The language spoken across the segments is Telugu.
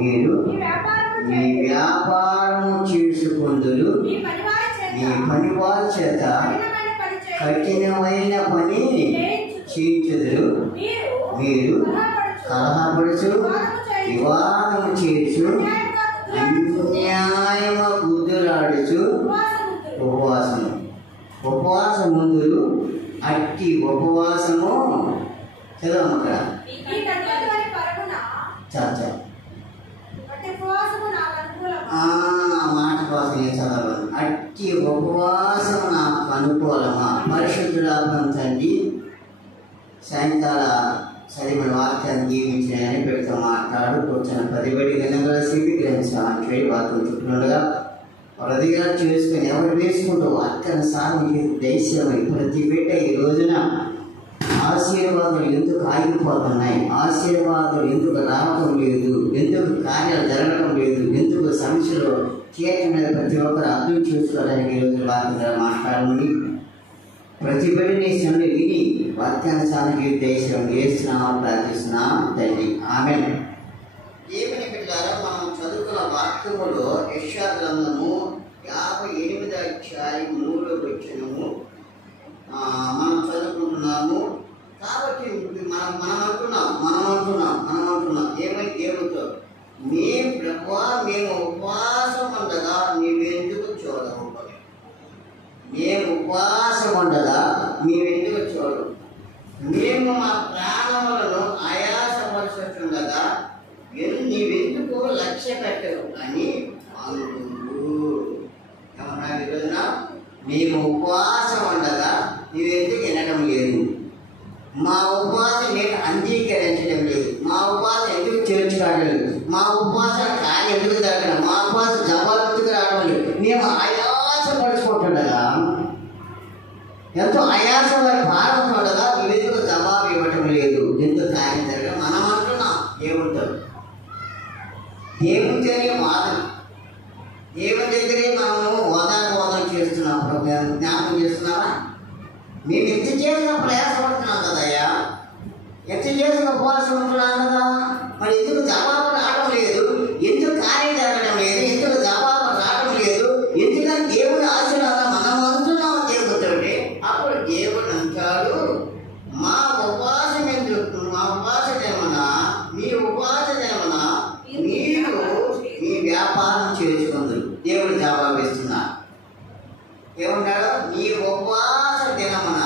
మీరు మీ వ్యాపారము చేసుకొందురు, మీ పనివారి చేత కఠినమైన పని చేయించుదురు. మీరు కలహపడుచు, వివాదము చేయుచు, అన్యాయము గుద్దులాడుచు ఉపవాసముందురు. అట్టి ఉపవాసము చదవము అక్కడ మాట కోసం నేను చదవను. అట్టి ఉపవాసం నాకు అనుకూలమా? పరిశుద్ధుడా తండ్రి, సాయంకాల చదివిన వాక్యాన్ని జీవించినాయని పెడుతూ మాట్లాడు కూర్చొని 10 బడి వినగల స్థితి గ్రహించాలని వాక్యం చుట్టూగా హృదయ చేసుకుని ఎవరు వేసుకుంటూ వాక్యాన్ని సాధన చేసి దైశ్యమై ప్రతి బిడ్డ ఈ రోజున ఆశీర్వాదాలు ఎందుకు ఆగిపోతున్నాయి, ఆశీర్వాదాలు ఎందుకు రావటం లేదు, ఎందుకు కార్యాలు జరగడం లేదు, ఎందుకు సమస్యలు తీర్చడం ప్రతి ఒక్కరు అర్థం చేసుకోవడానికి ఈరోజు వాక్యంగా మాట్లాడమని ప్రతి బిడ్డని శ్రమని విని వాక్యానుసారానికి దైశ్యం చేస్తున్నాం ప్రార్థిస్తున్నాం తండ్రి. ఆమేన్. దేవుని బిడ్డలారా, మనం చదువుకున్న వాక్యములో యెషయా గ్రంథము 58వ అధ్యాయం 3వ వచనము మనం చదువుకుంటున్నాము. కాబట్టి మనం అంటున్నాం ఏమవుతో మేము ప్రభువా మేము ఉపవాసం ఉండగా నీవెందుకు చూడవు? మేము ఉపవాసం ఉండగా నీవెందుకు చూడవు? మేము మా ప్రాణములను ఆయాసపరుచుండగా నీవెందుకు లక్ష్య పెట్టవు అని అనుకుంటూ ఏమన్నా ఈరోజున మేము ఉపవాసం ఉండగా నీవెందుకు వినడం లేదు, మా ఉపవాసం నేను అంగీకరించడం లేదు, మా ఉపవాసం ఎందుకు చేర్చుకోవడం లేదు, మా ఉపవాసం కార్యం ఎందుకు జరగడం, మా ఉపవాసం జవాబుకు రావడం లేదు. మేము ఆయాసపరుచుకుంటుండగా, ఎంతో ఆయాసం భారం ఉండగా నువ్వెందుకు జవాబు ఇవ్వటం లేదు, ఎందుకు కార్యం జరగడం మనం అంటున్నాం. ఏముంటారు దేవుని దగ్గరే వాదన, దేవుని దగ్గరే మనము వాదన చేస్తున్నప్పుడు జ్ఞాపకం చేస్తున్నావా? మేము ఎంత చేసిన ప్రయాసపడుతున్నాం కదయ్యా, ఎంత చేసిన ఉపవాసం ఉంటున్నాం కదా, మరి ఎందుకు జవాబు రావడం లేదు, ఎందుకు కార్యం జరగడం లేదు, ఎందుకు జవాబు రావడం లేదు, ఎందుకని దేవుడు ఆశీర్వాదం మనం అంటున్నాం దేవుడితోటి. అప్పుడు దేవుడు అంటాడు, మా ఉపవాసం ఎందుకు, మా ఉపవాసం ఏమన్నా మీ ఉపవాసం ఏమన్నా మీరు మీ వ్యాపారం చేసుకుందరు. దేవుడు జవాబు ఇస్తున్నా ఏమన్నాడు? మీ ఉపవాస దినమున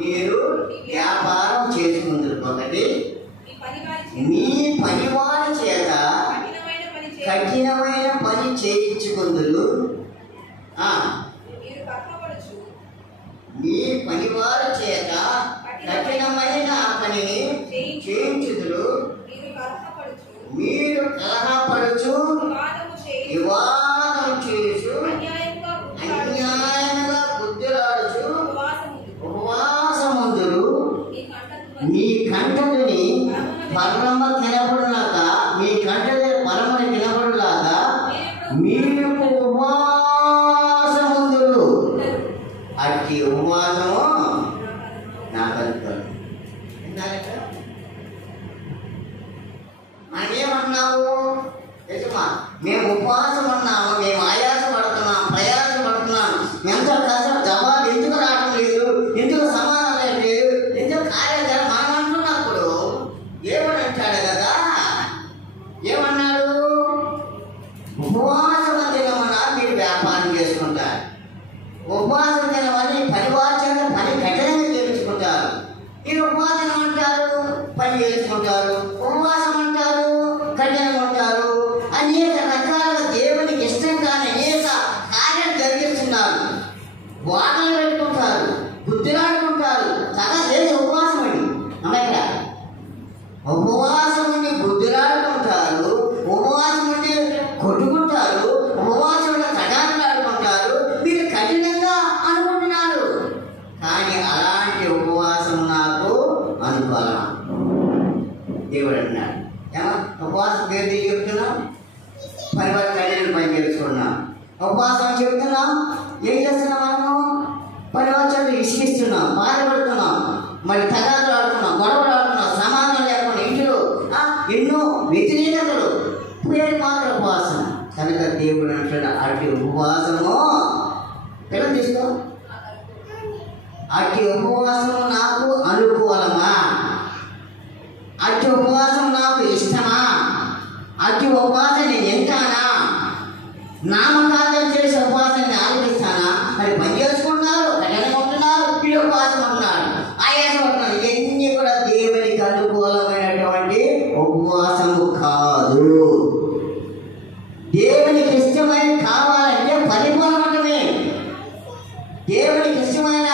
మీరు వ్యాపారం చేసుకుందరు. ఒకటి, మీ పనివారి చేత కఠినమైన పని చేయించుకుందరు. మీ పనివారి చేత కఠినమైన పనిని చేయించుదురు. మీరు కలహపడుచు, వివాదం చేసు, అన్యాయంగా బుద్ధిలాడుచు ఉపవాసముందురు. మీ కంఠుని పరమ తినబడులాక, మీ కంఠుని పరమని తినబడులాక మీరు ఉపవాసముందురు. అట్టి ఉపవాసము నాకు అనుకోండి. మనమేమన్నాము? యజమా మేము ఉపవాసం ఉన్నాము, మేము ఆయాసపడుతున్నాం, ప్రయాసపడుతున్నాం, ఎంతో కష్టం, జవాబు ఎందుకు రావడం లేదు, ఎందుకు సమాధానం లేదు, ఎందుకు కార్యాలు మనం అంటున్నప్పుడు దేవుడు అంటాడు కదా, ఏమన్నాడు? ఉపవాసం దినమన్నా మీరు వ్యాపారం చేసుకుంటారు, ఉపవాసం దినమని పరివాచన పని కఠినంగా చేయించుకుంటారు. మీరు ఉపవాసం అంటారు, పని చేసుకుంటారు, ఉపవాసం అంటారు, కఠినంగా ఉంటారు, అనేక రకాలుగా దేవునికి ఇష్టం కాని అనేక కార్యాలు జరిగిస్తున్నారు. వాటలు పెట్టుకుంటారు, బుద్ధిలాడుకుంటారు. సదా లేదు ఉపవాసం అండి. అమ్మాయిక్కడ ఉపవాసం ఉండి బుద్ధిలాడుకుంటారు, ఉపవాసం ఉండి కొట్టుకుంటారు, ఉపవాసం ఉండి కఠాలాడుకుంటారు. మీరు కఠినంగా అనుకుంటున్నారు, కానీ అలాంటి ఉపవాసం నాకు అనుకోవాలా? దేవుడు అంటున్నాడు. ఏమో ఉపవాసం పేరు చెబుతున్నాం, పరివార కఠిన పని చేసుకున్నాం. ఉపవాసం చెబుతున్నాం, ఏం చేస్తున్నాం? మనము పరివారం విసిగిస్తున్నాం, బాధపడుతున్నాం, మరి తగాదాలు ఆడుతున్నాం, గొడవలు ఆడుతున్నాం, సమాధానం లేకుండా ఇంట్లో ఎన్నో వ్యతిరేకతలు, పేరు మాత్రం ఉపవాసం. కనుక దేవుడు అంటాడు, అటు ఉపవాసము పిల్లలు తీసుకో, అటు ఉపవాసము నాకు అనుకూలమా, అటు ఉపవాసం నాకు ఇష్టమా, అటు ఉపవాసం నేను ఎంతానా, నామకార్థం చేసే ఉపవాసాన్ని ఆలోచిస్తానా? మరి పని చేసుకుంటున్నారు, కళ్యాణం ఉంటున్నారు, ఈ ఉపవాసం ఉంటున్నారు, ఆయాసం ఉంటున్నారు, ఇవన్నీ కూడా దేవునికి అనుకూలమైనటువంటి ఉపవాసము కాదు. దేవునికి ఇష్టమైన కావాలంటే పరిపూర్ణమే. దేవునికి ఇష్టమైన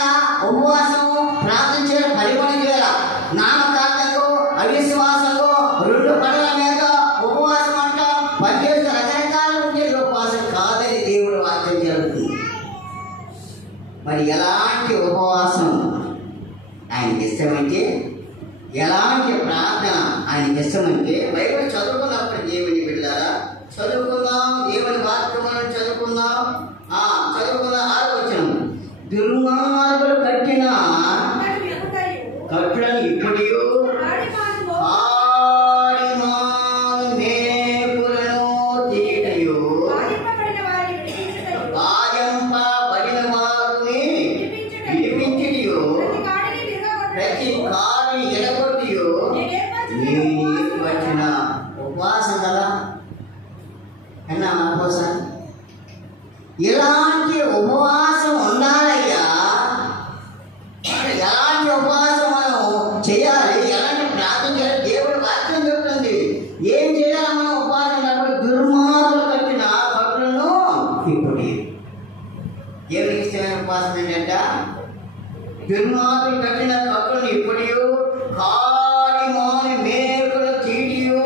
ఉపవాసం ప్రార్థన చేయాలి, పరిపూర్ణ చేయాలి. నామకార్థంలో అవిశ్వాసంలో రెండు పడల మీద ఉపవాసం అంటాం, పనిచేస్తే రకరకాలు ఉండేది ఉపవాసం కాదని దేవుడు వాక్యం జరుగుతుంది. మరి ఎలాంటి ఉపవాసం ఆయనకి ఇష్టమంటే, ఎలాంటి ప్రార్థన ఆయనకి ఇష్టమంటే, బైబిల్ చదువుకున్నప్పుడు దేవుని బిడ్డలారా చదువుకుందాం, దేవుని వాక్యములను చదువుకుందాం. చదువుకుందాం. 6వ వచనం, దుర్మార్గులు కట్టిన కట్టులను ఇప్పుడియు మేకులను తీటయు బాధింపబడిన వారిని విడిపించుటయు ప్రతి కాడిని ఎడగొట్టియు నీకు వచ్చిన ఉపవాసం కదా అన్నా ఉపవాసం. ఇలాంటి ఉపవాసం ఉండాలయ్యా. ఎలాంటి ఉపవాసం మనం చేయాలి, ఎలాంటి ప్రార్థన చేయాలి, దేవుడు వాక్యం చెప్తుంది. ఏం చేయాలి మనం ఉపవాసం? దుర్మార్గులు కట్టిన కట్టులను ఇప్పుడు దేవునికి ఇష్టమైన ఉపవాసం ఏంటంట, దుర్మార్గులు కట్టిన కట్టులను ఇప్పుడు కాడిమాని మేకులు తీటియు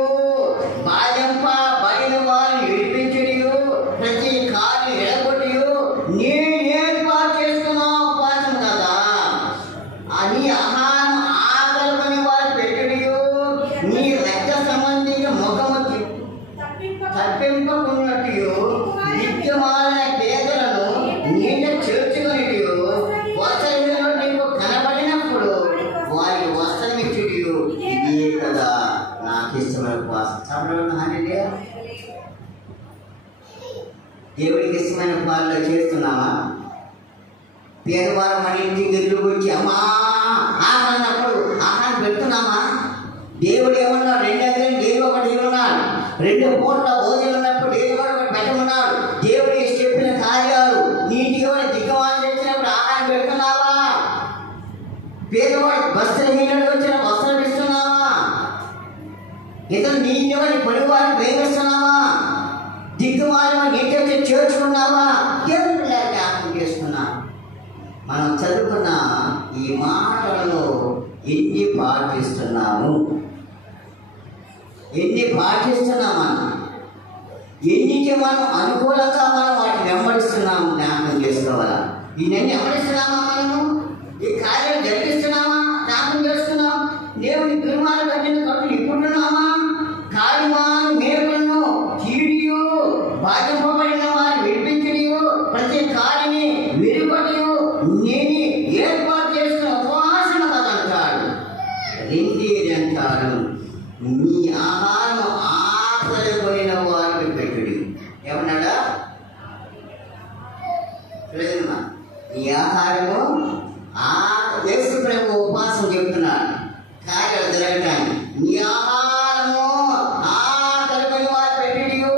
బాధింపబడిన వారిని విడిపించుడియు ప్రతి కాడిని ఎడగొట్టియు నేను ఏర్పాటు చేస్తున్నా ఉపవాసం కదా. నీ ఆహారం ఆకలిని వారు పెట్టుడియు నీ రక్త సంబంధిక ముఖము తప్పింపకున్నట్టు నిత్యమాలిన పేదలను నీట చేర్చుకునియు వస్త్రహీనులు నీకు కనబడినప్పుడు వారికి వస్త్రమిచ్చుడియు ఇదే కదా నాకు ఇష్టమైన ఉపవాసం. చెప్పడం హానిలే. దేవుడికి ఇష్టమైన పాలలో చేస్తున్నామా? పేదవారు మన ఇంటికి ఎదురుకు వచ్చి అమ్మా ఆకలినప్పుడు ఆహారం పెడుతున్నామా? దేవుడు ఏమన్నాడు? 2 ఎకరాలు దేవుడు ఒకటి ఉన్నాడు. 2 పూట్ల భోజనం ఉన్నప్పుడు దేవుడు ఒకటి పెట్టమన్నాడు. దేవుడు చెప్పిన కార్యాలు నీటిగా దిగ్గవాళ్ళు తెచ్చినప్పుడు ఆహారం పెడుతున్నావా? పేదవాడు వస్త్రహీనుడు వచ్చిన వస్త్రం ఇస్తున్నావా? ఇతను నీటిని పొడివారిని ప్రేమిస్తున్నావా? దిక్కుమాలను నీటి చేర్చుకున్నావా? దేవుడు జ్ఞాపకం చేసుకున్నా. మనం చదువుకున్న ఈ మాటలలో ఎన్ని పాటిస్తున్నాము, ఎన్ని పాటిస్తున్నామా, ఎన్నికి మనం అనుకూలంగా మనం వాటిని వెంబడిస్తున్నాము జ్ఞాపకం చేసుకోవాలా. ఈయనన్నీ వెంబడిస్తున్నామా? మనము ఈ కార్యాలు జరిగిస్తున్నామా? జ్ఞాపకం చేసుకున్నాం. దేవుని దుర్మార్గం కట్టిన కట్టులు ఇప్పుడున్నామా? కాడిమాను మేకులను తీడియు బాధింపబడిన వారిని విడిపించుడియు ప్రతి కాడిని విరిగొట్టియు నేను ఏర్పాటు చేసిన ఉపవాసం కదంటాడు. రెండేదంటారు, నీ ఆహారం ఆకలిపోయిన వారికి పెట్టుడి. ఏమన్నాడా? నీ ఆహారము యేసు ప్రభు ఉపవాసం చెప్తున్నాడు కార్యాలు జరగటానికి. నీ ఆహారము ఆకలిపోయిన వారు పెట్టుడియు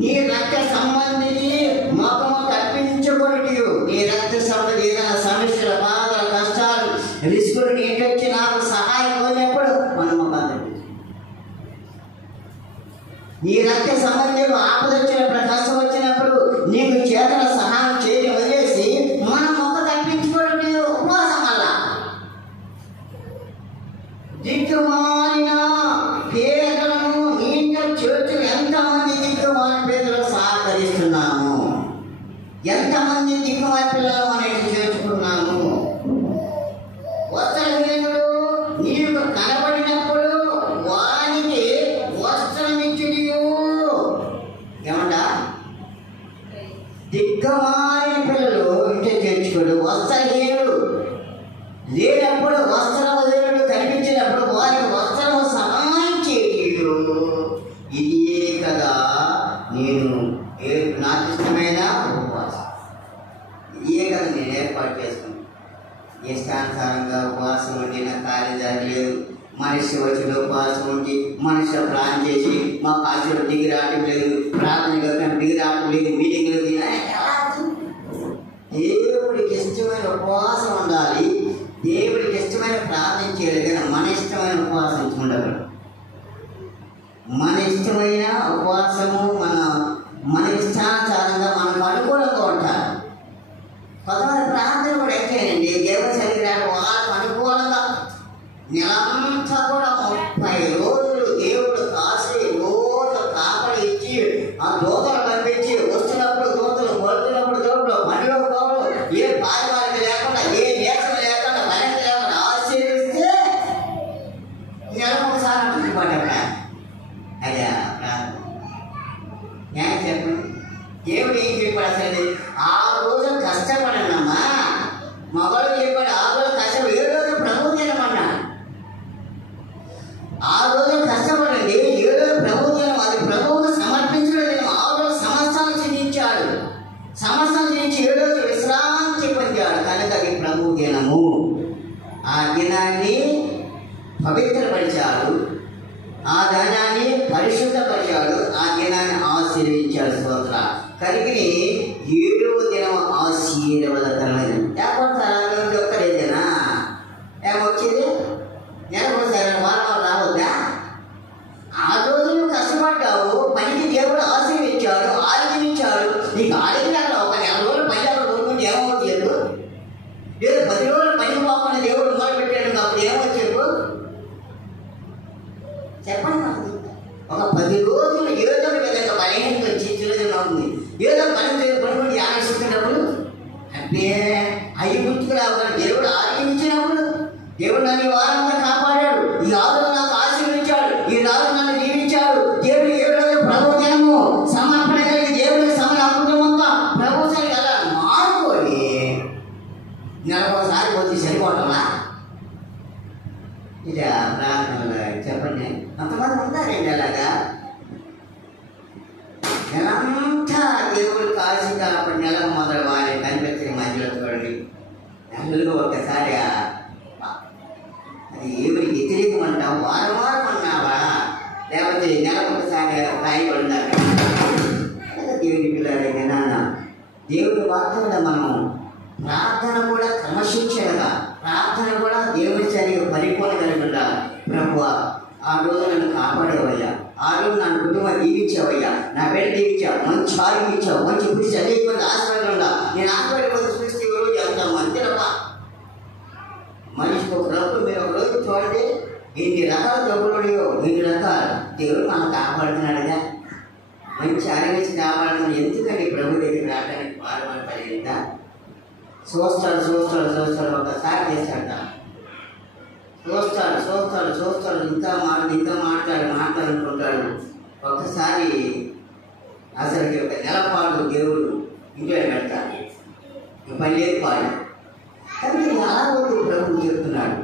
నీ రక్త సంబంధిని మొఖము తప్పించుకొనిటియు. నీ రక్త సంబంధి ఏదైనా సమస్యల బాధలు కష్టాలు రిస్కులు నీకు వచ్చి నాకు సహాయం కోరినప్పుడు మన మొఖాలు తప్పించు. నీ రక్త సంబంధిలో ఆపద వచ్చినప్పుడు కష్టం వచ్చినప్పుడు నీకు చేతన సహాయం చేయని వదిలేసి మన మొక్క తప్పించుకోవడం ఉపవాసం వల్ల. దిక్కుమాలిన పేదలను నీట చేర్చు. ఎంతమంది దిక్కుమాలిన పేదలకు సహకరిస్తున్నాము? ఎంతమంది దిక్కుమాలిన పిల్లలు అనేది చేర్చుకున్నాము? వస్త్రహీనుడు నీకు కనబడినప్పుడు వారికి వస్త్రమిచ్చుడియు. ఏమంటా? దిక్కుమాలిన పిల్లలు ఇంటే చేర్చుకోడు. వస్త్రహీనుడు లేనప్పుడు వస్త్రవధుడు కనిపించినప్పుడు వారికి వస్త్రము సహాయం చేయు. ఇదే కదా నేను నాకు ఇష్టమైన ఉపవాసం. ఇదే కదా నేను ఏర్పాటు చేసుకున్నాను. ఇష్టానుసారంగా ఉపవాసం ఉండి నా కార్యం జరగలేదు. మనిషి వచ్చిన ఉపవాసం ఉండి మనిషి ప్లాన్ చేసి మా కాశీలో దిగి రావడం లేదు, ప్రార్థన దిగి రావడం లేదు, మీటింగ్లు దేవుడికి ఇష్టమైన ఉపవాసం ఉండాలి. దేవుడికి ఇష్టమైన ప్రార్థన చేయాలి. కానీ మన ఇష్టమైన ఉపవాసం ఉండకూడదు. మన ఇష్టమైన ఉపవాసము మన ఇష్టానుసారంగా మనకు అనుకూలంగా ఉంటారు. కొంతమంది ప్రార్థన కూడా ఎక్కానండి దేవుడి శరీరాలు వాళ్ళకు అనుకూలంగా నెలంతా కూడా 30 రోజులు దేవుడు కాసి రోజు కాపడి ఇచ్చి ఆ దూతలు పంపించి వస్తున్నప్పుడు దూతలు, కొడుతున్నప్పుడు దూతలు, పనిలో కోవలు, ఏ పారివారికి లేకుండా, ఏ నేర్చం లేకుండా, భయంకర లేకుండా ఆశీర్విస్తే నెలకు ఒకసారి అందుబాటు. అదే ప్రార్థన. నేను చెప్పండి, దేవుడు ఏం చెప్పాడు అసలు? ఆ రోజు కష్టపడనమ్మా. మగవాళ్ళు చెప్పాడు ఆ రోజు కష్టపడి, ఏ రోజు ప్రభు తినమన్నా. ఆ రోజు కష్టపడండి, ఏ రోజు ప్రభు దినం, అది ప్రభువుకు సమర్పించిన దినం. ఆ రోజు సమస్తాలు చెల్లించాడు. సమస్తాలు చెల్లించి ఏ రోజు విశ్రాంతి పొందాడు. కనుక అది ప్రభు దినము. ఆ దినాన్ని పవిత్రపరిచాడు, ఆ దినాన్ని పరిశుద్ధపరిచాడు, ఆ దినాన్ని ఆశీర్వించాడు. స్తోత్ర. కలిగి 7వ దినం ఆశీర్వాదకరమైన లేకపోతే ఒక్కరేదేనా ఏమొచ్చేది? నెలకొకసారి వారం రావద్దా? ఆ రోజు నువ్వు కష్టపడ్డావు, పనికి దేవుడు ఆశీర్వించాడు, ఆరోగ్యమిచ్చాడు. నీకు ఆరోగ్యం ఒక 4 రోజులు పని రోజుకుంటే ఏమవుతుంది? లేదు 10 రోజులు పని పోకుండా దేవుడు మొదలు పెట్టాడు, అప్పుడు ఏమొచ్చాడు చెప్పండి. ఒక 10 రోజులు ఏదో విధంగా బలహీనత వచ్చి చిరుజనం ఉంది, ఏదో పని ఆలోచిస్తున్నప్పుడు అంటే అవి గుర్తుకు రావు. కానీ దేవుడు ఆరోగ్యం ఇచ్చినప్పుడు దేవుడు నన్ను వారంగా కాపాడాడు, ఈ ఆరు నాకు ఆశీర్వించాడు, ఈ రాజు నన్ను దీవించాడు. దేవుడు ఏ రోజు ప్రభు దినము సమర్పణ కలిగి దేవుడికి సమయ అద్భుతంగా ప్రభు సరి అలా మారుకొని నెలకోసారి వచ్చి సరిపోవటమా? ఇది ప్రార్థనలు చెప్పండి. అంతమంది ఉన్నారండి అలాగా. నెలంతా దేవుడు కాల్చి అప్పుడు నెల మొదలు వారి కనిపించిన మధ్యలో చూడండి, నెలలో ఒకసారి అది ఏమిటి వ్యతిరేకం అంటావు? వారం వారం అన్నావా? లేకపోతే నెలకు ఒకసారి రాయబడినాక దేవుడి పిల్లలకి నాన్న దేవుడి వార్తగా మనం ప్రార్థన కూడా క్రమశిక్షణగా, ప్రార్థన కూడా దేవుడి సరిగా పరిపూర్ణ కలిగిన ప్రభువా ఆ రోజు నన్ను కాపాడేవయ్యా, ఆ రోజు నన్ను కుటుంబం దీవించావయ్యా, నా బిడ్డ దీవించావు, మంచి ఆరోగ్యం ఇచ్చావు, మంచి పురుష అనేకమంది ఆశీర్వాదం ఉందా, నేను ఆశీర్వాదం సృష్టి రోజు వెళ్తాను మంచిరమ్మా. మనిషికి ఒక డబ్బు మీరు ఒక రోజు చూడండి, ఇన్ని రకాల డబ్బులు, ఇన్ని రకాలు దేవుడు మనం కాపాడుతున్నాడుగా. మంచి ఆరోగ్యం కాపాడుతున్నాడు. ఎందుకండి ప్రభు దగ్గరికి రావడానికి వారం కలిగిందా? చూస్తాడు ఒకసారి చేస్తాడ, చూస్తాడు ఇంకా మాట్లాడుకుంటాడు. ఒక్కసారి అసలుకి ఒక నెలపాడు దేవుడు ఇంట్లో పెడతాడు, పని లేదు పాడు. కానీ అలా వద్దు ప్రభు చెప్తున్నాడు.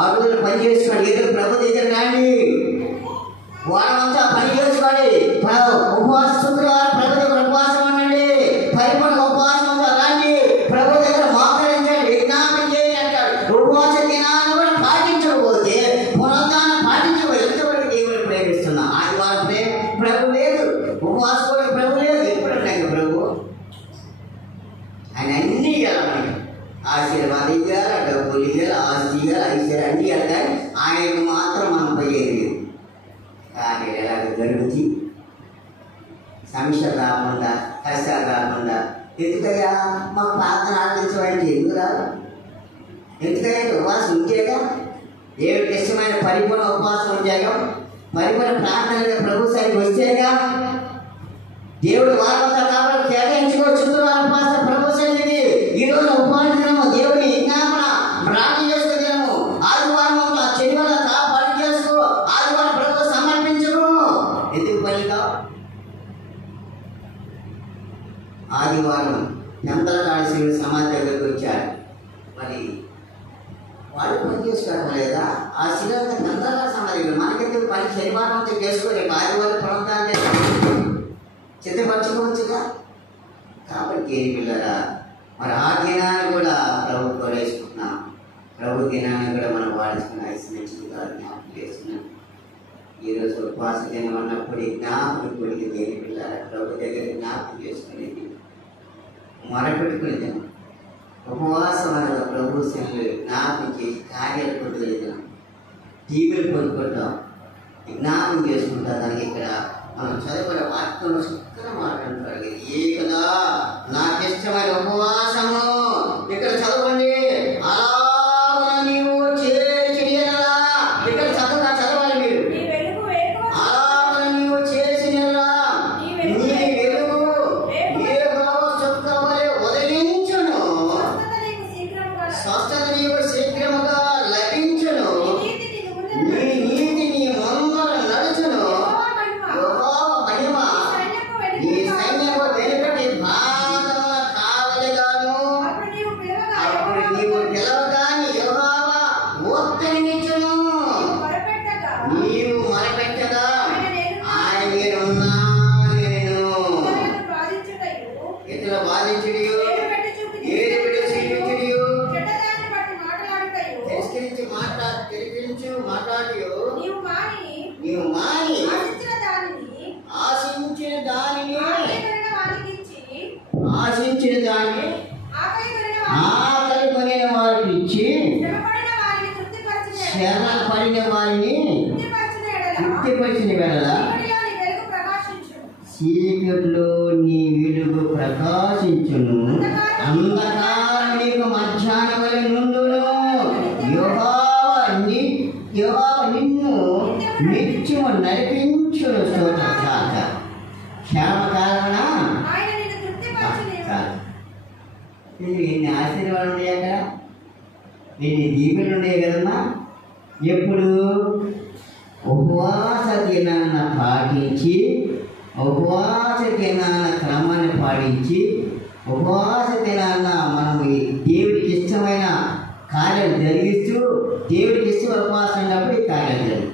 6 రోజులు పని చేసుకోండి, ఏదో ప్రభు దగ్గర రాండి, వారం అంతా పని చేసుకోండి. ఉపవాస శుక్రవారం ప్రభు దగ్గర ఉపవాసం ఉండండి, పరిపూర్ణ ఉపవాసం అంతా రాండి, ప్రభు దగ్గర మోకరించండి, విజ్ఞాపన చేయండి అంటాడు. ఉపవాస దినాన్ని కూడా పాటించకపోతే పునరుద్ధానం పాటించకపోతే ఎంతవరకు దేవుని ప్రేమిస్తున్నా? ఆదివారం ప్రభు లేదు, ఉపవాసం కూడా ప్రభు లేదు. ఎప్పుడు ఉన్నాయి ప్రభు? ఆయన అన్నీ ఇవ్వాలి, మనకి ఆశీర్వాదం ఇవ్వాలి, డబ్బులు ఇవ్వాలి, ఆస్తి ఇవ్వాలి, ఐశ్వర్యం అన్నీ ఇవ్వాలి. కానీ ఆయనకు మాత్రం మనం పోయేది. కానీ ఎలాగ జరుగుతుంది? సమస్య రాకుండా, కష్టాలు రాకుండా. ఎందుకయ్యా మాకు ప్రార్థన ఆలోచించమంటే ఎందుకు రాదు? ఎందుకయ్యా ఉపవాసం ఉంచేగా, దేవుడికి ఇష్టమైన పరిపూర్ణ ఉపవాసం ఉంచాగా, పరిపూర్ణ ప్రార్థనగా ప్రభు సరికి వచ్చేగా, దేవుడు వారంతా కాబట్టి కేటాయించుకోవచ్చు. శుక్రవారం ఉపవాసం ప్రభు సరికి, ఈరోజు ఉపవాస దినము దేవుడి విజ్ఞాపన ప్రార్థన చేసుకునే దినము. ఆదివారం చెడుగా కాపాడు చేసుకో, ఆదివారం ప్రభు సమర్పించము. ఎందుకు పనిగా ఆదివారం ఎంతకాళ సమాధి దగ్గరికి వచ్చాడు. మరి వాళ్ళు పని చేసుకోవడం లేదా? ఆ శిలంతా గంధకాల సమాధి మనకైతే పని శనివారం అంతా చేసుకోలేదు, ఆదివారం దేని పిల్లరా, మరి ఆ దినాన్ని కూడా ప్రభు కొలేసుకుంటున్నాం. ప్రభు దినాన్ని కూడా మనం వాడుకున్న మంచిది కాదు, జ్ఞాపకం చేస్తున్నాం. ఈరోజు ఉపవాస దినం అన్నప్పుడు జ్ఞాపకం కొడికి దేని పిల్లరా, ప్రభు దగ్గర జ్ఞాపకం చేసుకునేది మొరపెట్టుకునే దినం. ఉపవాసం అనగా ప్రభు శైలి జ్ఞాపకం చేసి కార్యాలు కొట్టుకెళ్తాం, టీవీలు కొనుక్కుంటాం, జ్ఞాపకం చేసుకుంటాం. దానికి ఇక్కడ మనం చదువుకునే వాక్యంలో చక్కగా మాట్లాడుతారు. ఏ కదా నాకు ఇష్టమైన ఉపవాసము ఇక్కడ చదవండి. అలా నీవు చేసినలా, ఇక్కడ చదవాలి మీరు. అలా నీవు చేసినలా నీ వెలుగు యెహోవా చుక్క వలె ఉదయించును, స్వస్థత నీకు శీఘ్రముగా లభించును, నీ నీతి నీ ముందర నడుచును. ఈ సైన్యము వెలుపటి భాగమున కావలిగాను, అప్పుడు నీవు పిలవగాని యెహోవా ఉత్తరమిచ్చును. నీవు మొరపెట్టగా ఆయన నేను ఇతరుల బాధించుడియు ఏడుపెట్టి చూపించుడియు తిరస్కరించి మాట్లాడియు నీవు మాని ఆశించిన దానిని ఆకలి కొనిన వారికి ఇచ్చి శ్రమ పడిన వారిని తృప్తిపరిచిన వేళ చీకటిలో నీ వెలుగు ప్రకాశించును, అంధకారం నీకు మధ్యాహ్నం వలె నుండును. యెహోవా నిన్ను నిత్యము నడిపించును. స్తోత్రం. క్షేమకాలన ఎన్ని ఆశీర్వాదాలు ఉన్నాయి అక్కడ, ఎన్ని దీవెనలు ఉన్నాయి కదమ్మా. ఎప్పుడు ఉపవాస దినాన్న పాటించి, ఉపవాస దినాన్న క్రమాన్ని పాటించి, ఉపవాస దినాన్న మనము దేవుడికి ఇష్టమైన కార్యాలు జరిగిస్తూ, దేవుడికి ఇష్టమైన ఉపవాసం ఉన్నప్పుడు ఈ కార్యాలు జరిగి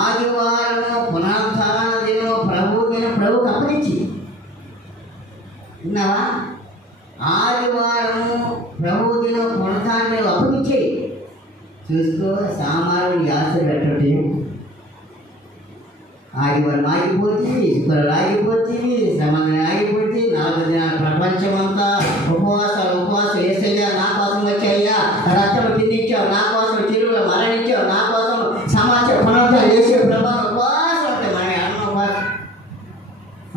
ఆదివారము పునరుద్ధాన దినము ప్రభు దినం ప్రభుకి అప్పగించి విన్నావా? ఆదివారము ప్రభు దినం పునరుద్ధాన అప్పగించేయి. చూసుకో, సామాన్యుడికి ఆశ పెట్టండి. ఆదివారం ఆగిపోతుంది, శుక్రవారం ఆగిపోతుంది, శ్రమణ ఆగిపోతుంది. 4 దినాల ప్రపంచమంతా ఉపవాసం ఏసయ్యా నా కోసం వచ్చాయ్యా, రక్తం తిందించావు, నా కోసం చెరువులో మరణించావు, నా కోసం సమాచారం పునరుద్ధరణ చేసే ప్రభావం ఉపవాసం ఉంటాయి. మన అన్న ఉపవాసం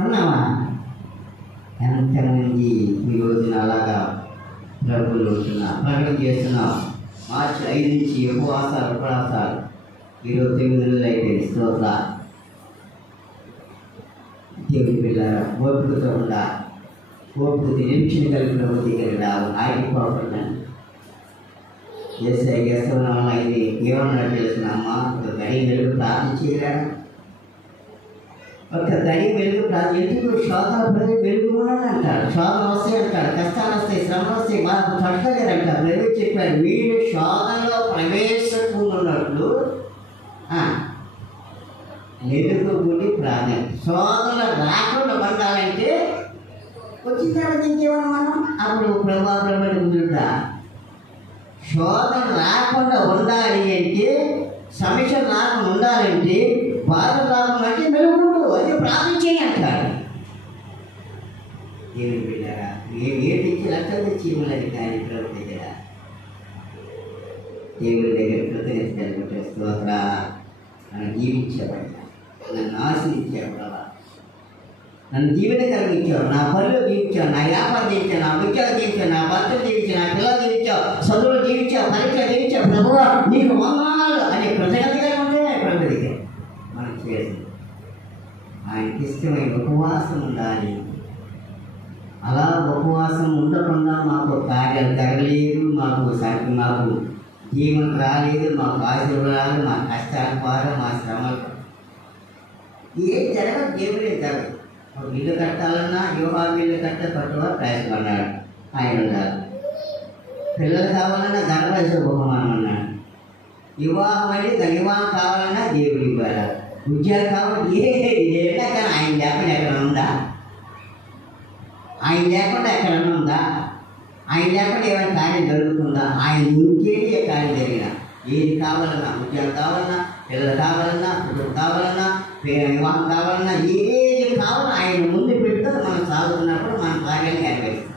అన్నావా? ఎంతమంది ఈ రోజున అలాగా ప్రభువులు ఉంటున్నాం, ప్రకటన చేస్తున్నాం. మార్చి 5 నుంచి ఉపవాసాలు ఈరోజు 9 నెలలు అయిపోయింది. స్తోత్ర. దేవుడి పిల్లల ఓపికతో ఉండాలి. ఓపిక నిరీక్షణ కలిగిన దగ్గర రావు, ఆగిపోకుండా చేస్తున్నామా? ఇది ఏమన్నా చేస్తున్నామా? ఒక గడి వెలుగు ప్రార్థన చేయలేదా? ఒక గడి వెలుగు ప్రార్థన. ఎందుకు శోధన ప్రజలు వెలుగు అంటారు, శోధన వస్తాయి అంటారు, కష్టాలు వస్తాయి, శ్రమలు వస్తాయి, మనకు పట్టలేరంటారు. ప్రజలు చెప్పారు వీళ్ళు శోధనలో ప్రవేశిస్తున్నట్లు ఎదుర్కొని ప్రార్థన. శోధన రాకుండా పొందాలంటే వచ్చిన తర్వాత ఇంకేమన్నా మనం అప్పుడు ప్రభావం ఉందా? శోధన రాకుండా ఉండాలి అంటే, సమస్య రాకుండా ఉండాలంటే, బాధ రాకుండా అంటే మెలుగుండు, అది ప్రార్థన చేయి అంటారు. దేవుడి బిడ్డరా, ఏటించి లక్షలు తెచ్చి ఇవ్వలేదు కానీ ప్రభు దగ్గర దేవుడి దగ్గర కృతజ్ఞత కలిగితే స్తోత్ర. నన్ను జీవించేవాడు, నన్ను ఆశీర్వించేవాడు, నన్ను జీవితం కలిగించావు, నా పనులు జీవించావు, నా వ్యాపారం జీవించావు, నా ఉద్యోగం జీవించావు, నా భర్తలు జీవించావు, నా పిల్లలు జీవించావు, చదువులు జీవించావు, పరీక్షలు జీవించావు. ప్రభువా నీకు వందనాలు అనే కృతజ్ఞతగా ఉంటే ప్రభు దగ్గర మనం చేసి ఆయనకి ఇష్టమైన ఉపవాసం ఉండాలి. అలా ఉపవాసం ఉండకుండా మాకు కార్యాలు జరగలేదు, మాకు జీవనం రాలేదు, మాకు ఆశీర్వాదాలు, మా కష్టాలు పారు, మా శ్రమలు ఏం జరగదు. దేవుడే జరగదు. ఒక ఇల్లు కట్టాలన్నా యోగా ఇల్లు కట్టపట్టుగా ప్రయాసపడ్డాడు ఆయన ఉండాలి. పిల్లలు కావాలన్నా గర్భవతి బహుమానం అన్నాడు. వివాహం అనేది వివాహం కావాలన్నా దేవుడు ఇవ్వాలి. ఉద్యోగం కావాలి ఏదైనా కానీ ఆయన లేకుండా ఎక్కడ ఉందా? ఆయన లేకుండా ఎక్కడన్నా ఉందా? ఆయన లేకుండా ఏమైనా కార్యం జరుగుతుందా? ఆయన ఉంటేనే ఏ కార్యం జరిగినా, ఏది కావాలన్నా, ఉద్యోగం కావాలన్నా, పిల్లలు కావాలన్నా, కుటుంబం కావాలన్నా, వివాహం కావాలన్నా, ఏది కావాలన్నా ఆయన ముందు పెట్టుకొని మనం సాగుతున్నప్పుడు మన కార్యాన్ని నెరవేరుస్తాం.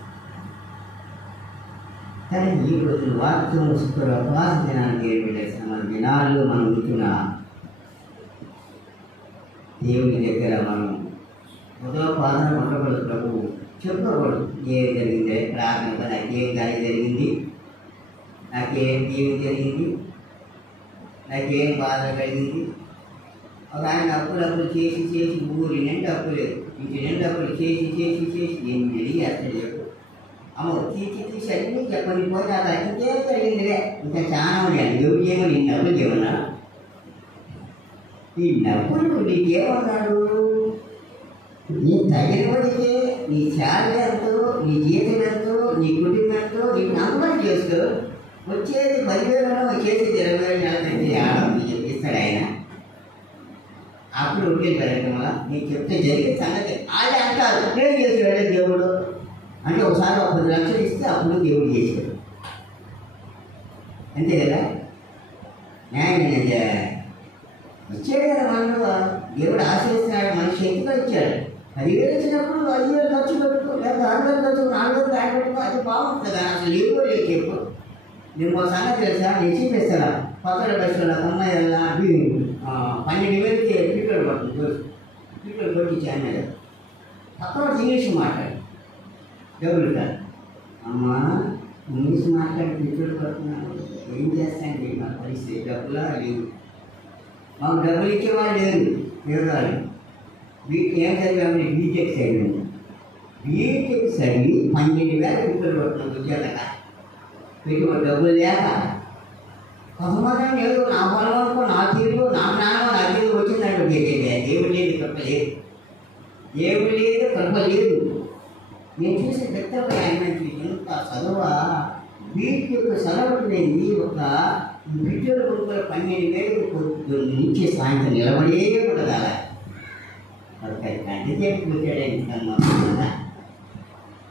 కానీ ఈ రోజు వాక్యం ఉపవాస దినానికి ఏర్పడేసిన మన దినాల్లో మనం ఉంటున్న దేవుని దగ్గర మనం ఉదోపాదన ఉండకూడదు. ప్రభు చెప్పకూడదు ఏం జరిగింది, ప్రార్థన నాకేం కానీ జరిగింది, నాకేం ఏమి జరిగింది, నాకేం బాధ కలిగింది. ఒక ఆయన అప్పులు చేసి చేసి ఊరి నిండి అప్పు లేదు, ఇంటి నిండి అప్పులు చేసి చేసి చేసి ఏం జరిగి అసలు చెప్పు అమ్మ తీసి అన్నీ చెప్పని పోయి అలా ఇంకేం జరిగిందిలే, ఇంకా చాలా ఉన్నాయి. ఎవరు ఏమో నీ డబ్బులు ఏమన్నా, ఈ డబ్బులు నీకేమన్నాడు? నీ తగినవాడికే నీ శాలరీ ఎంతో, నీ జీతం ఎంతో, నీ కుటుంబం ఎంతో నీకు నమ్మకం చేస్తూ వచ్చేది 10,000 వచ్చేది 20,000 నెలకంటే ఇస్తాడు ఆయన. అప్పుడు ఉండేది కార్యక్రమంలో నీకు చెప్తే జరిగే సంగతి అదే అంటారు. నేను చేసేవాడే దేవుడు అంటే ఒకసారి 10 లక్షలు ఇస్తే అప్పుడు దేవుడు చేశాడు, అంతే కదా. న్యాయం ఇచ్చాడు కదా. మనలో దేవుడు ఆశ్రయిస్తున్నాడు, మనిషి ఎంతగా ఇచ్చాడు. 10,000 ఇచ్చినప్పుడు 5,000 ఖర్చు పెట్టుకో, లేదా 6,000 ఖర్చు 4,000 దాడి పెట్టుకో, అది బాగుంటుంది కదా. అసలు లేవో లేదు చెప్పు. నేను ఒక సంగతి తెలుసా, నేను చూపిస్తాను. కొత్త బస్సులో అమ్మాయి 12,000కి పీటర్ పడుతుంది, పీటర్ కొట్టి ఛానల్ పక్కన ఇంగ్లీష్ మాట్లాడు, డబ్బులు కాదు. అమ్మా ఇంగ్లీష్ మాట్లాడి పీటర్ పడుతున్నాను, ఏం చేస్తానండి మా పరిస్థితి, డబ్బులా లేవు. మాకు డబ్బులు ఇచ్చేవాళ్ళు లేరు, వివరాలు. వీటికి ఏం చదివామని బీటెక్ చదివాము. బీటెక్ చదివి 12,000 పీటర్ పడుతున్నాం ఉద్యోగంగా పెట్టుబడి డబ్బులు లేక. కొంతమంది లేదు నా పొలం అనుకో, నా తీరు, నా జ్ఞానం, నా తీరు వచ్చిందంటే దేవుడు లేదు, కృప లేదు, దేవుడు లేదు, కృప లేదు. నేను చూసే పెద్దపై ఆయన ఎంత చదువా వీటికి చదవట్లేదు. ఒక బిడ్డలు కొనుక్కొని 12,000 నుంచి సాయంత్రం నిలబడే ఉండదు. అలా ఒక గంట చేసి కూర్చోడానికి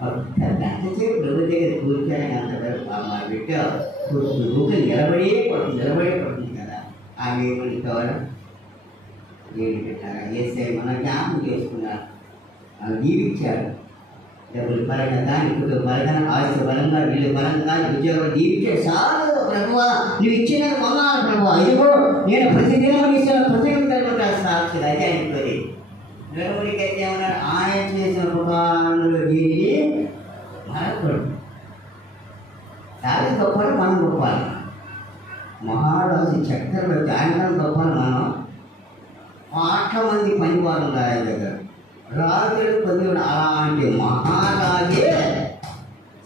ఒక్క గంట సేపు రోజు దగ్గర కూర్చోడానికి అంతవరకు మా బిడ్డ కూర్చొని నిలబడే పడుతుంది కదా. ఆమె ఏమని కావడం ఏమి పెట్టారా వేస్తే మన జ్ఞాపకం చేసుకున్నారు, దీవించారు. డబ్బులు పరంగా కానీ, కుటుంబ పరంగా, ఆస్తి పరంగా, వీళ్ళు పరంగా కానీ, ఉద్యోగం దీవించాడు. చాలు ప్రభువా, నువ్వు ఇచ్చినది కొన్నాను ప్రభువా, ఇదిగో నేను ప్రతిదినం ఇస్తాను, ప్రతిదినం సాక్షి అయితే అనుకోది. నలుగురికైతే ఏమన్నారు, ఆయన చేసిన ఉపకారంలో దీనిని మరొకడు చాలా గొప్పలు, మనం గొప్పాలి. మహారాజు చక్రవర్తి ఆయన గొప్పలు. మనం 8 మంది పనివారు ఆయన దగ్గర రాజులు పొందిన అలాంటి మహారాజే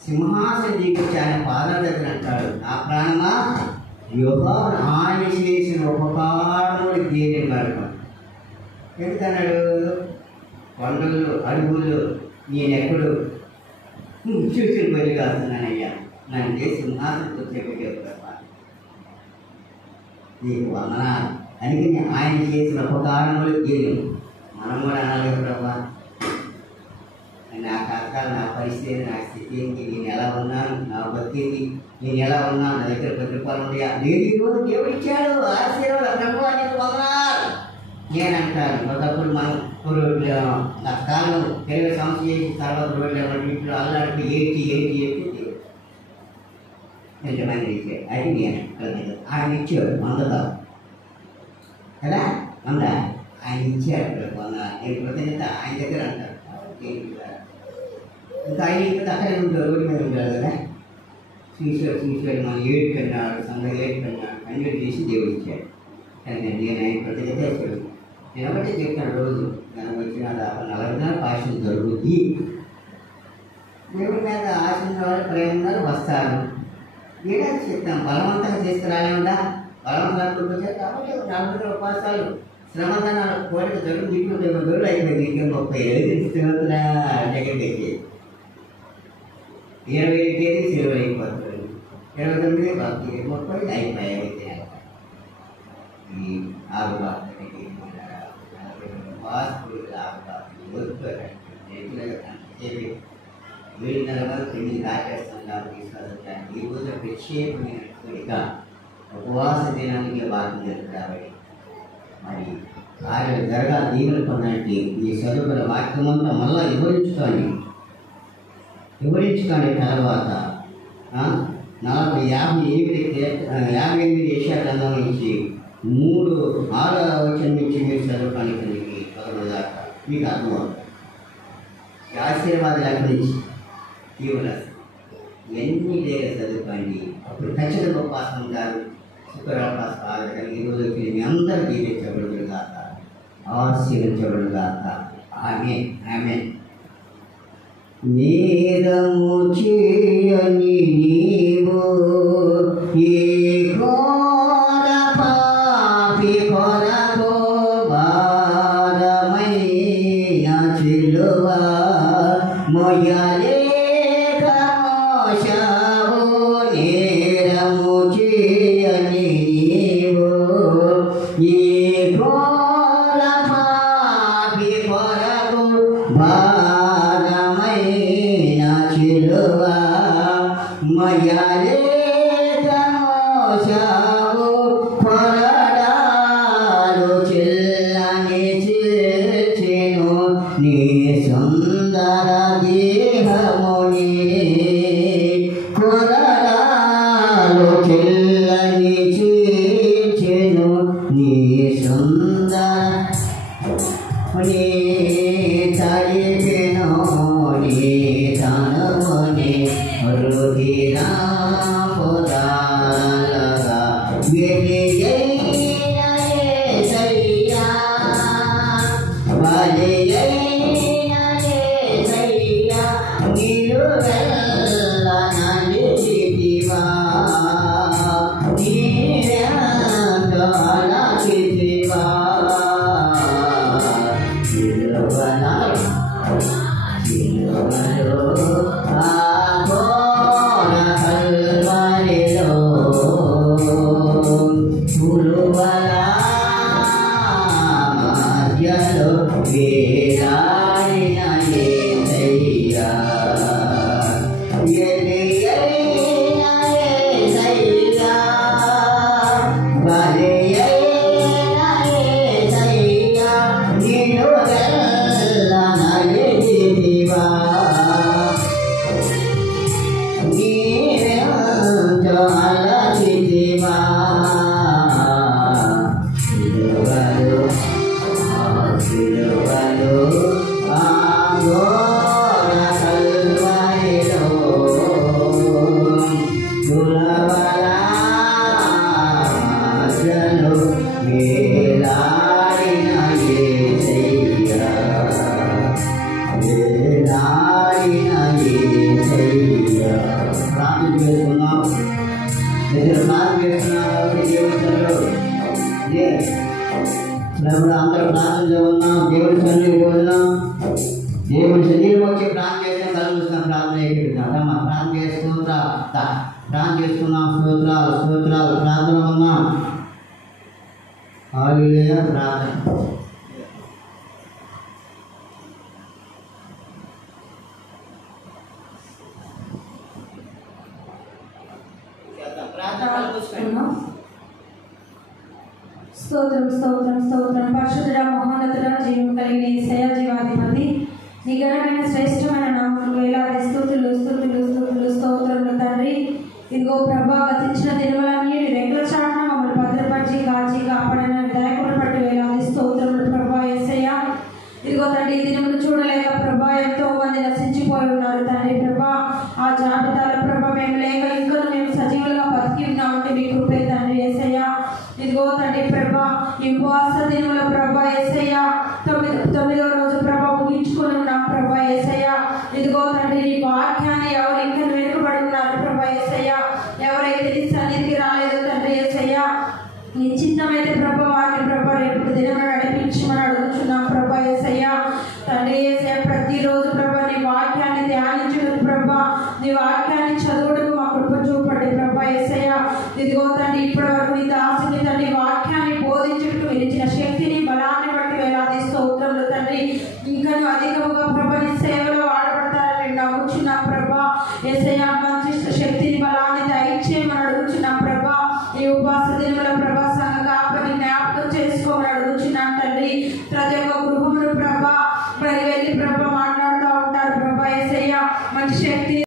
సింహాసనం దిగొచ్చి ఆయన పాదాల దగ్గర అంటాడు, నా ప్రాణమా యోగా ఆయన చేసిన ఉపకారములు దీని కడతాం. ఎందుకన్నాడు? కొండలు అడుగులు నేనెప్పుడు చూసి బలి కాస్తున్నానయ్యా, నన్ను చేసి సింహాసనం కూర్చోబెట్టే నీకు వందనాలు. అందుకని ఆయన చేసిన ఉపకారములు దీని మనం కూడా అనాలి. ప్రభా నా కష్టాలు, నా పరిస్థితి, నా స్థితి ఏంటి, నేను ఎలా ఉన్నాను, నా బతికి నేను ఎలా ఉన్నాను, నా దగ్గర 10 రూపాయలు ఉన్నాయా, నేను ఈరోజు దేవుడు ఇచ్చాడు ఆశీర్వాదం ప్రభు నీకు వందనాలు నేను అంటాను. ఒకప్పుడు మనం కాలం 20 సంవత్సరం చేసి తర్వాత రోడ్లు అల్లాడికి ఏటి ఎంతమంది ఇచ్చాడు. అది నేను ఆయన ఇచ్చాడు వందదా కదా, వంద ఆయన ఇచ్చాడు. నేను కృతజ్ఞత ఆయన దగ్గర అంటారు. ఇంకా ఆయన ఇంకా అక్కడే ఉంటారు, రోడ్డు మీద ఉంటారు కదా. చూసాడు మనం ఏడుకన్నాడు, సంఘం ఏడుకన్నాడు, అన్నీ చేసి దేవుడు ఇచ్చాడు. కానీ నేను ఆయన కృతజ్ఞత ఇచ్చాడు. నేను ఒకటే చెప్తాను, రోజు నాకు వచ్చిన 40 భాషలు జరుగుద్ది. దేవుడి మీద ఆశించిన వాళ్ళు ప్రేమ వస్తారు. ఏడాది చెప్తాను, బలవంతంగా తీసుకురాలేకుండా బలవంతంగా వచ్చారు కాబట్టి 40 ఉపవాసాలు శ్రమదానాలు కోరిక జరుగు ఇంట్లో 20 రోజులు అయిపోయింది. ఇంకా 30 శ్రమతున్నా దగ్గర పెట్టి 20 తేదీ సెలవు అయిపోతుంది, 29 బాబు 30 అయిపోయాయి. ఈ 6 బాబులకి వాస్తు 7:30 9 దాచేస్తాం కాబట్టి చదువుతాను. ఈ రోజు ప్రత్యేకమైన కోరిక ఉపవాస దినానికి బాధ్యత కాబట్టి మరి కార్యం జరగాలి. దీవులు పొందండి. ఈ చదువుకున్న వాక్యమంతా మళ్ళా వివరించుకొని తర్వాత 58 ఏషియా గ్రంథం నుంచి 3:6 వచనం నుంచి మీరు చదువుకొని 11 దాకా మీకు అర్థమవుతుంది. ఆశీర్వాదాలు ఎక్కడి నుంచి దీవులు ఎన్ని డేలు చదువుకోండి. అప్పుడు ఖచ్చితంగా ఉపవాసం ఉంటారు. శుక్రవారం ఆగగలిగి ఈరోజు మీ అందరూ దీవించబడుతుంది కాక, ఆశీర్వించబడుతుంది కాక. ఆమేన్ ఆమేన్. నేరము చేయని నీవు ఏ ఘోర పాపి కొరకు భారమైన సిలువ మొయ్యలేక మోసావు. నేరము చేయని నీవు ఏ ఘోర పాపి కొరకు భారమైన సిలువ మొయ్యలేక మోసావు. కొరడాలు చెల్లని చేర్చెను నీ సుందర దేహముని. కొరడాలు చెల్లని చేర్చెను నీ సుందర నీ తలిపెను నీ తనముని రుధిరాముదాలగా వెలియైన యేసయ్యా బలియైన యేసయ్యా నిలువెల్ల నలిగితివా నీవెంతో అలగితివా. సిలువలో ఆ ఘోర కల్వరిలో పులువల మధ్యలో వేలాడిన యేసయ్యా ఎలియైన యేసయ్యా బలియైన యేసయ్యా నిలువెల్ల నలిగితివా నీవెంతో అలగితివా. సిలువలో ఆ ఘోర కల్వరిలో పులువల మధ్యలో వేలాడిన యేసయ్యా వేలాడిన యేసయ్యా. ప్రార్థన చేసుకున్నాం. ప్రార్థన చేస్తున్నాం దేవుడు అందరూ ప్రార్థన ఉన్నాం. దేవుడి సన్నిధికి ఉన్నాం. దేవుడి సన్నిధికి వచ్చి ప్రార్థన చేస్తే కలుగుతున్నాం. ప్రార్థన చేయగలుగుతాం. ప్రార్థన చేసుకుంటా ప్రార్థన చేసుకున్నాం. స్తోత్రాలు స్తోత్రాలు ప్రార్థన ఉన్నాం. హల్లెలూయా. ప్రార్థన స్తోత్రం స్తోత్రం స్తోత్రం. పరిశుద్ధుడా మహోన్నతుడా జీవం కలిగిన యేసయ్యా జీవాధిపతి నీ ఘనమైన శ్రేష్టమైన నామములు వేలాది స్తుతులు స్తుతులు స్తుతులు స్తోత్రములు తండ్రి. ఇదిగో ప్రభా గతించిన దినములన్నీ రెక్కల చాటున మమ్మల్ని భద్రపరిచి కాచి కాపాడిన దయకులను బట్టి వేలాది స్తోత్రములు ప్రభా యేసయ్యా. ఇదిగో తండ్రి ఈ దినములు చూడలేక ప్రభా ఎంతో మంది నశించిపోయి ఉన్నారు తండ్రి. ప్రభా ఆ జాబితాల ప్రభా మేము లేక ఇంకా మేము సజీవులుగా బతికి ఉన్నామంటే మీ కృపే తండ్రి యేసయ్యా. ఇదిగో తండ్రి ప్రభా ఈ ఉపవాస దినముల ప్రభా యేసయ్యా 9వ రోజు ప్రభా ముగించుకుని ఉన్నాం ప్రభా యేసయ్యా. ఇదిగో తండ్రి నీ వాక్యాన్ని ఎవరు ఇంకా వెనుకబడి ఉన్నారు ప్రభా యేసయ్యా. ఎవరైతే నీ సన్నిధికి రాలేదో తండ్రి యేసయ్యా నీ చిత్తమైతే ప్రభా వారిని ప్రభా రేపు దినం నడిపించమని అడుగుతున్నాం ప్రభా యేసయ్యా. తండ్రి యేసయ్యా మంచి శక్తిని బలాన్ని దయచేయమని అడుగుచున్నాం ప్రభా. ఈ ఉపవాస దినముల ప్రభా సంఘ కాపరిని జ్ఞాపకం చేసుకోమని అడుగుచున్నాం తండ్రి. ప్రతి ఒక్క